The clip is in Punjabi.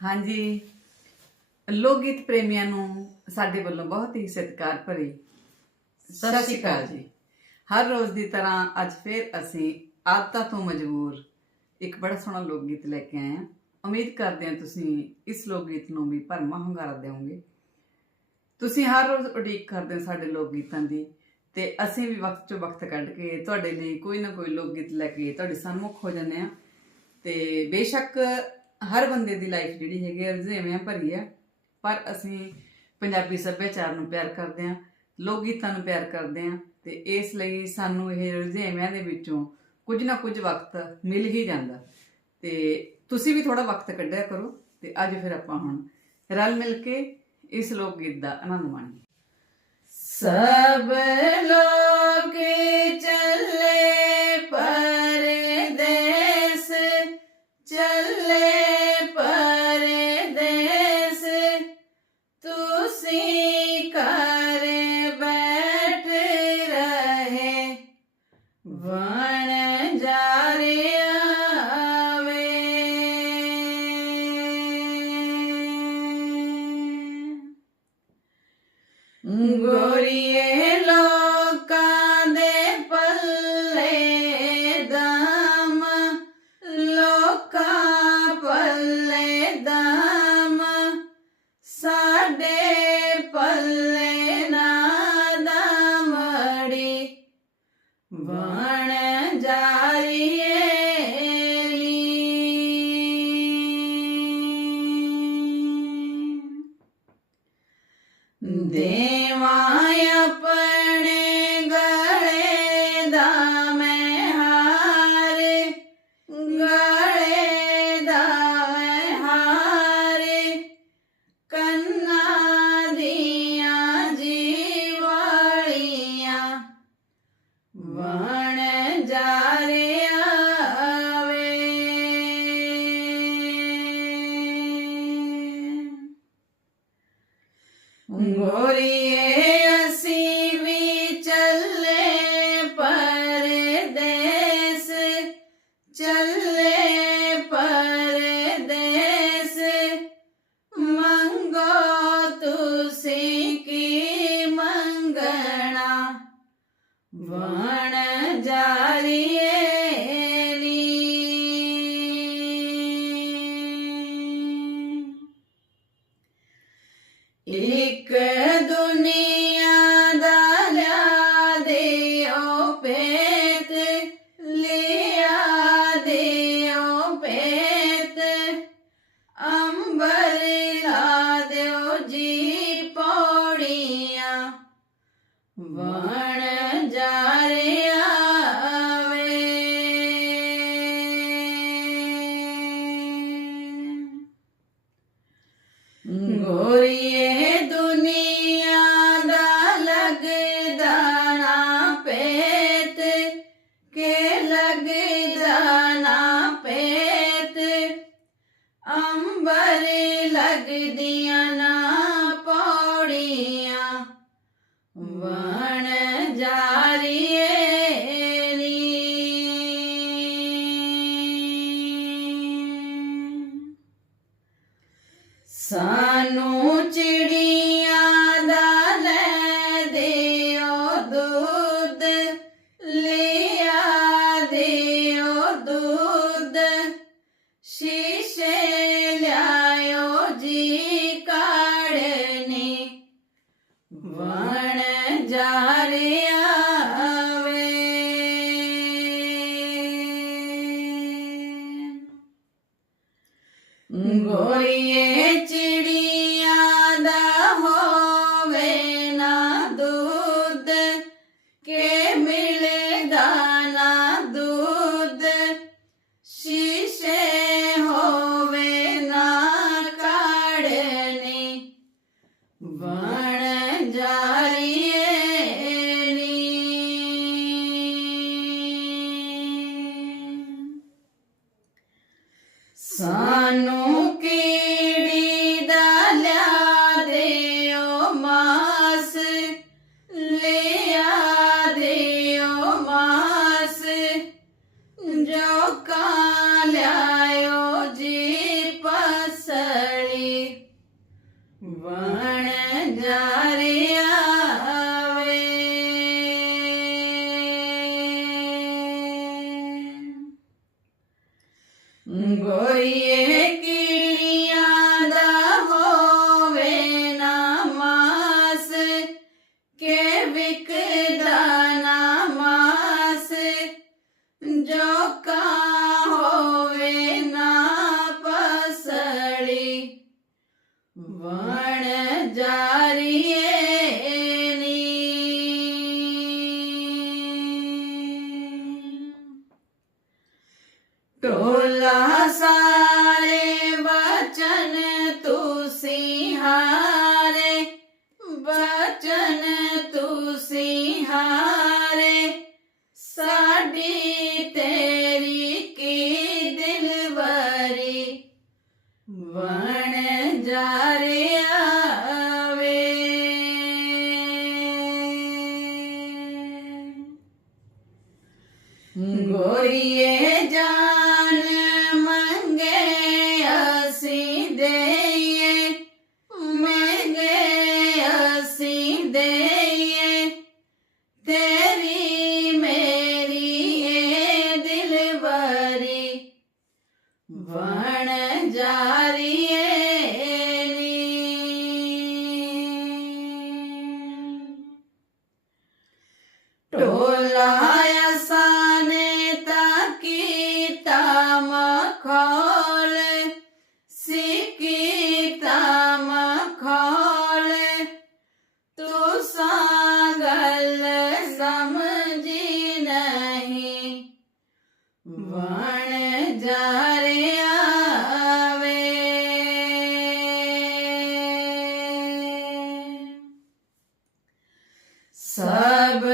ਹਾਂਜੀ। ਲੋਕ ਗੀਤ ਪ੍ਰੇਮੀਆਂ ਨੂੰ ਸਾਡੇ ਵੱਲੋਂ ਬਹੁਤ ਹੀ ਸਤਿਕਾਰ ਭਰੀ ਸਤਿ ਸ਼੍ਰੀ ਅਕਾਲ ਜੀ। ਹਰ ਰੋਜ਼ ਦੀ ਤਰ੍ਹਾਂ ਅੱਜ ਫੇਰ ਅਸੀਂ ਆਦਤਾਂ ਤੋਂ ਮਜਬੂਰ ਇੱਕ ਬੜਾ ਸੋਹਣਾ ਲੋਕ ਗੀਤ ਲੈ ਕੇ ਆਏ ਹਾਂ। ਉਮੀਦ ਕਰਦੇ ਹਾਂ ਤੁਸੀਂ ਇਸ ਲੋਕ ਗੀਤ ਨੂੰ ਵੀ ਭਰਮਾ ਹੁੰਗਾਰਾ ਦਿਓਗੇ। ਤੁਸੀਂ ਹਰ ਰੋਜ਼ ਉਡੀਕ ਕਰਦੇ ਹੋ ਸਾਡੇ ਲੋਕ ਗੀਤਾਂ ਦੀ ਤੇ ਅਸੀਂ ਵੀ ਵਕਤ ਚੋਂ ਵਕਤ ਕੱਢ ਕੇ ਤੁਹਾਡੇ ਲਈ ਕੋਈ ਨਾ ਕੋਈ ਲੋਕ ਗੀਤ ਲੈ ਕੇ ਤੁਹਾਡੇ ਸਾਹਮਣੇ ਹੋ ਜਾਂਦੇ ਆ ਤੇ ਬੇਸ਼ੱਕ ਹਰ ਬੰਦੇ ਦੀ ਲਾਈਫ ਜਿਹੜੀ ਹੈਗੀ ਹੈ ਰੁਝੇਵਿਆਂ ਭਰੀ ਹੈ ਪਰ ਅਸੀਂ ਪੰਜਾਬੀ ਸੱਭਿਆਚਾਰ ਨੂੰ ਪਿਆਰ ਕਰਦੇ ਹਾਂ ਲੋਕ ਗੀਤਾਂ ਨੂੰ ਪਿਆਰ ਕਰਦੇ ਹਾਂ ਤੇ ਇਸ ਲਈ ਸਾਨੂੰ ਇਹ ਰੁਝੇਵਿਆਂ ਦੇ ਵਿੱਚੋਂ ਕੁਝ ਨਾ ਕੁਝ ਵਕਤ ਮਿਲ ਹੀ ਜਾਂਦਾ। ਤੇ ਤੁਸੀਂ ਵੀ ਥੋੜਾ ਵਕਤ ਕੱਢਿਆ ਕਰੋ ਤੇ ਅੱਜ ਫਿਰ ਆਪਾਂ ਹੁਣ ਰਲ ਮਿਲ ਕੇ ਇਸ ਲੋਕ ਗੀਤ ਦਾ ਆਨੰਦ ਮਾਣੀਏ। ਸਭ ਲੋਕ ਚੱਲੇ ਵਣ ਵਣ ਵਣ ਜਾਰੀਏ ਇੱਕ ਦੁਨੀਆ ਦਾ ਲਿਆ ਦਿਓ ਪੇਤ ਲਿਆ ਦਿਓ ਪੇਤ ਅੰਬਰ ਲਾ ਦਿਓ ਜੀ ਪੌੜੀਆਂ ਵਣ ਸਾਨੂੰ ਚਿੜੀਆਂ ਦਾ ਲੈ ਦਿਓ ਦੁੱਧ ਲਿਆ ਦਿਓ ਦੁੱਧ ਸ਼ੀਸ਼ੇ ਲਿਆਇਓ ਜੀ ਕਾੜਨੀ ਵਣ ਜਾਰਿਆਵੇ ਗੋਰੀਏ ਚਿੜੀਆਂ ਸਾਨੂੰ ਕੀੜੀ ਦਾ ਲਿਆ ਦਿਓ ਮਾਸ। ਲਿਆ ਦਿਓ ਮਾਸ। ਜੋ ਕਾ ਜੀ ਪਸੜੀ ਵਣ ਗੋਰੀਏ ਕੀੜੀਆਂ ਦਾ ਹੋਵੇ ਨਾ ਮਾਸ ਕੇ ਵਿਕਦਾ ਨਾ ਮਾਸ ਜੋ ਕਾ ਹੋਵੇ ਨਾ ਪਸੜੀ, ਵਣ ਜਾਰੀਏ ਨੀ। ਟੋਲਾ ਸਾਰੇ ਗੋਰੀਏ ਜਾਨ ਮੰਗੇ ਅਸੀਂ ਦੇਈਏ, ਮੰਗੇ ਅਸੀਂ ਦੇਈਏ। ਤੇਰੀ ਮੇਰੀ ਏ ਦਿਲਵਰੀ ਵਣ ਜਾਰੀਏ ਨੀ। ਢੋਲਾ ਸਭ